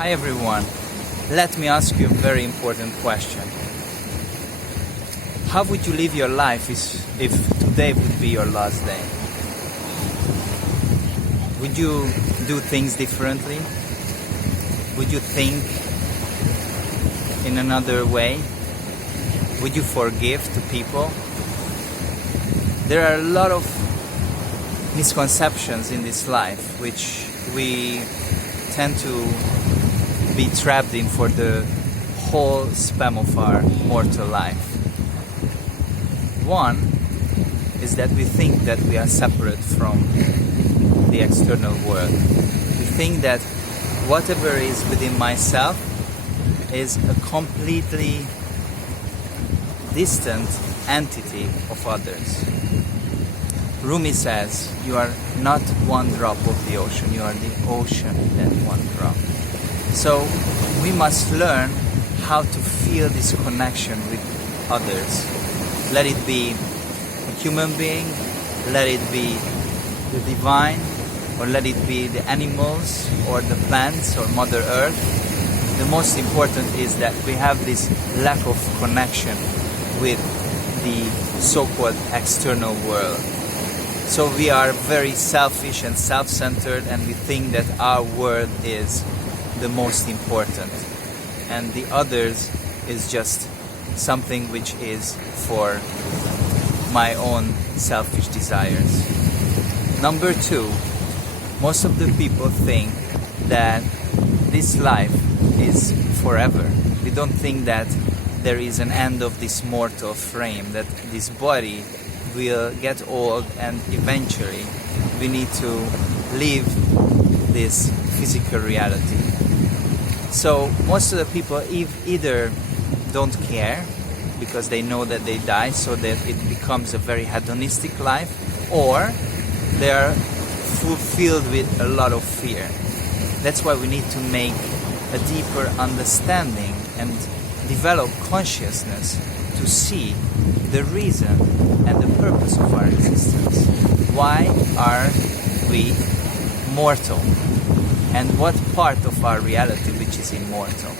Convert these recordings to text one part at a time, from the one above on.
Hi everyone, let me ask you a very important question. How would you live your life if today would be your last day? Would you do things differently? Would you think in another way? Would you forgive to people? There are a lot of misconceptions in this life which we tend to be trapped in for the whole span of our mortal life. One is that we think that we are separate from the external world. We think that whatever is within myself is a completely distant entity of others. Rumi says, you are not one drop of the ocean, you are the ocean that one drop. So we must learn how to feel this connection with others. Let it be a human being, let it be the divine, or let it be the animals or the plants or Mother Earth. The most important is that we have this lack of connection with the so-called external world. So we are very selfish and self-centered, and we think that our world is the most important and the others is just something which is for my own selfish desires. Number two, most of the people think that this life is forever. We don't think that there is an end of this mortal frame, that this body will get old and eventually we need to leave this physical reality. So most of the people either don't care because they know that they die, so that it becomes a very hedonistic life, or they are filled with a lot of fear. That's why we need to make a deeper understanding and develop consciousness to see the reason and the purpose of our existence. Why are we mortal? And what part of our reality which is immortal?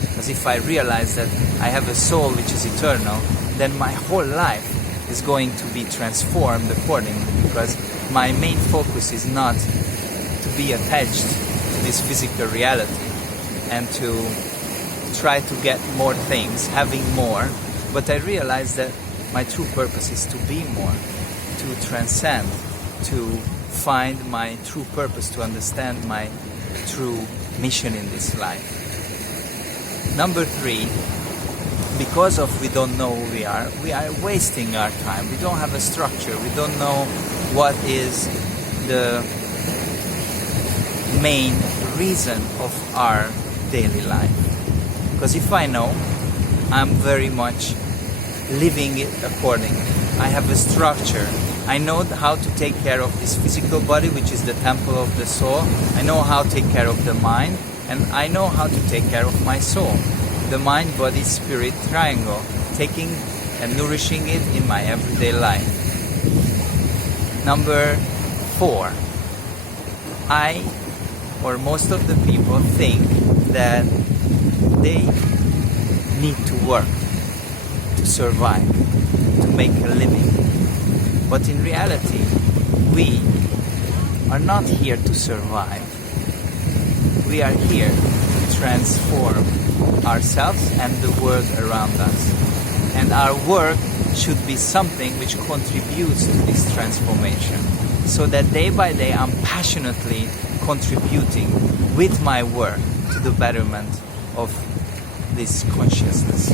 Because if I realize that I have a soul which is eternal, then my whole life is going to be transformed accordingly, because my main focus is not to be attached to this physical reality and to try to get more things, having more, but I realize that my true purpose is to be more, to transcend, to find my true purpose, to understand my true mission in this life. Number three, because of we don't know who we are wasting our time. We don't have a structure. We don't know what is the main reason of our daily life. Because if I know, I'm very much living it accordingly. I have a structure. I know how to take care of this physical body, which is the temple of the soul. I know how to take care of the mind, and I know how to take care of my soul. The mind, body, spirit triangle, taking and nourishing it in my everyday life. Number four, most of the people think that they need to work to survive, to make a living. But in reality, we are not here to survive. We are here to transform ourselves and the world around us. And our work should be something which contributes to this transformation. So that day by day I'm passionately contributing with my work to the betterment of this consciousness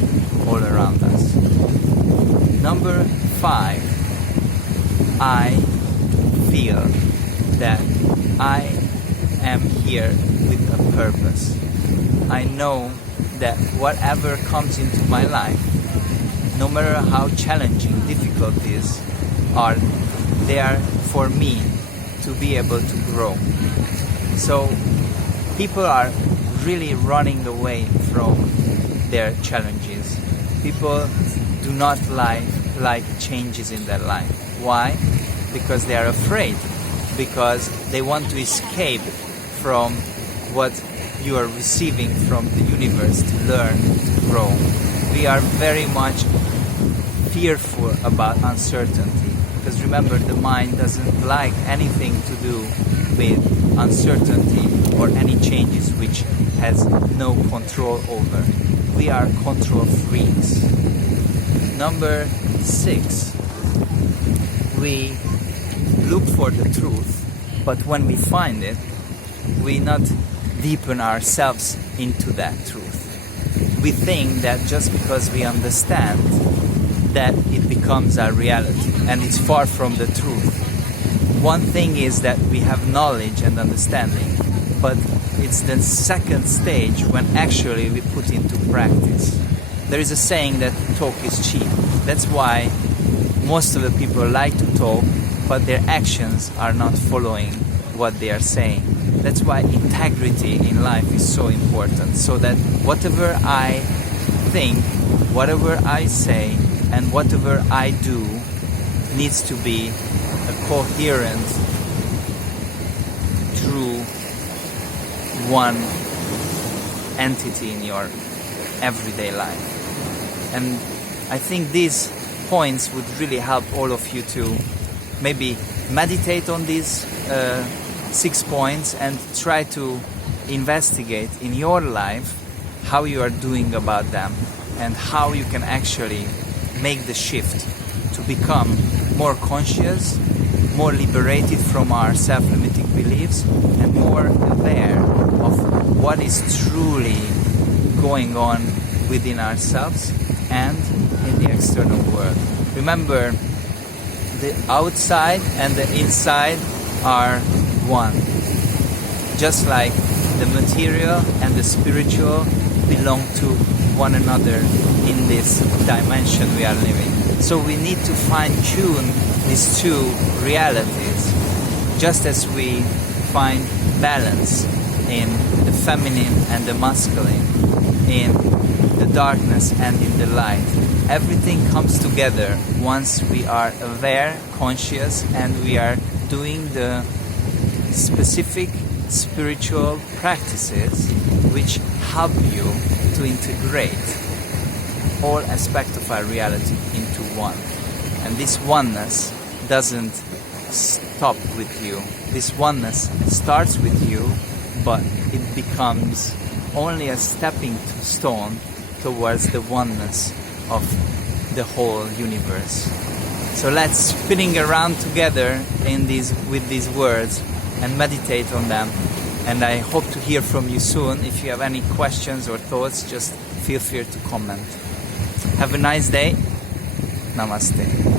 all around us. Number five, I feel that I am here with a purpose. I know that whatever comes into my life, no matter how challenging difficulties are, they are for me to be able to grow. So people are really running away from their challenges. People do not like changes in their life. Why? Because they are afraid. Because they want to escape from what you are receiving from the universe to learn, to grow. We are very much fearful about uncertainty, because remember, the mind doesn't like anything to do with uncertainty or any changes which has no control over. We are control freaks. Number 6, we look for the truth, but when we find it, we not deepen ourselves into that truth. We think that just because we understand, that it becomes our reality, and it's far from the truth. One thing is that we have knowledge and understanding, but it's the second stage when actually we put into practice. There is a saying that talk is cheap. That's why most of the people like to talk, but their actions are not following what they are saying. That's why integrity in life is so important, so that whatever I think, whatever I say, and whatever I do needs to be a coherent, true, one entity in your everyday life. And I think these points would really help all of you to maybe meditate on these 6 points and try to investigate in your life how you are doing about them and how you can actually make the shift to become more conscious, more liberated from our self-limiting beliefs, and more aware of what is truly going on within ourselves and in the external world. Remember, the outside and the inside are one. Just like the material and the spiritual belong to one another in this dimension we are living. So we need to fine-tune these two realities, just as we find balance in the feminine and the masculine, in the darkness and in the light. Everything comes together once we are aware, conscious, and we are doing the specific spiritual practices which help you to integrate all aspects of our reality into one. And this oneness doesn't stop with you. This oneness starts with you, but it becomes only a stepping stone towards the oneness of the whole universe. So let's spinning around together with these words and meditate on them. And I hope to hear from you soon. If you have any questions or thoughts, just feel free to comment. Have a nice day. Namaste.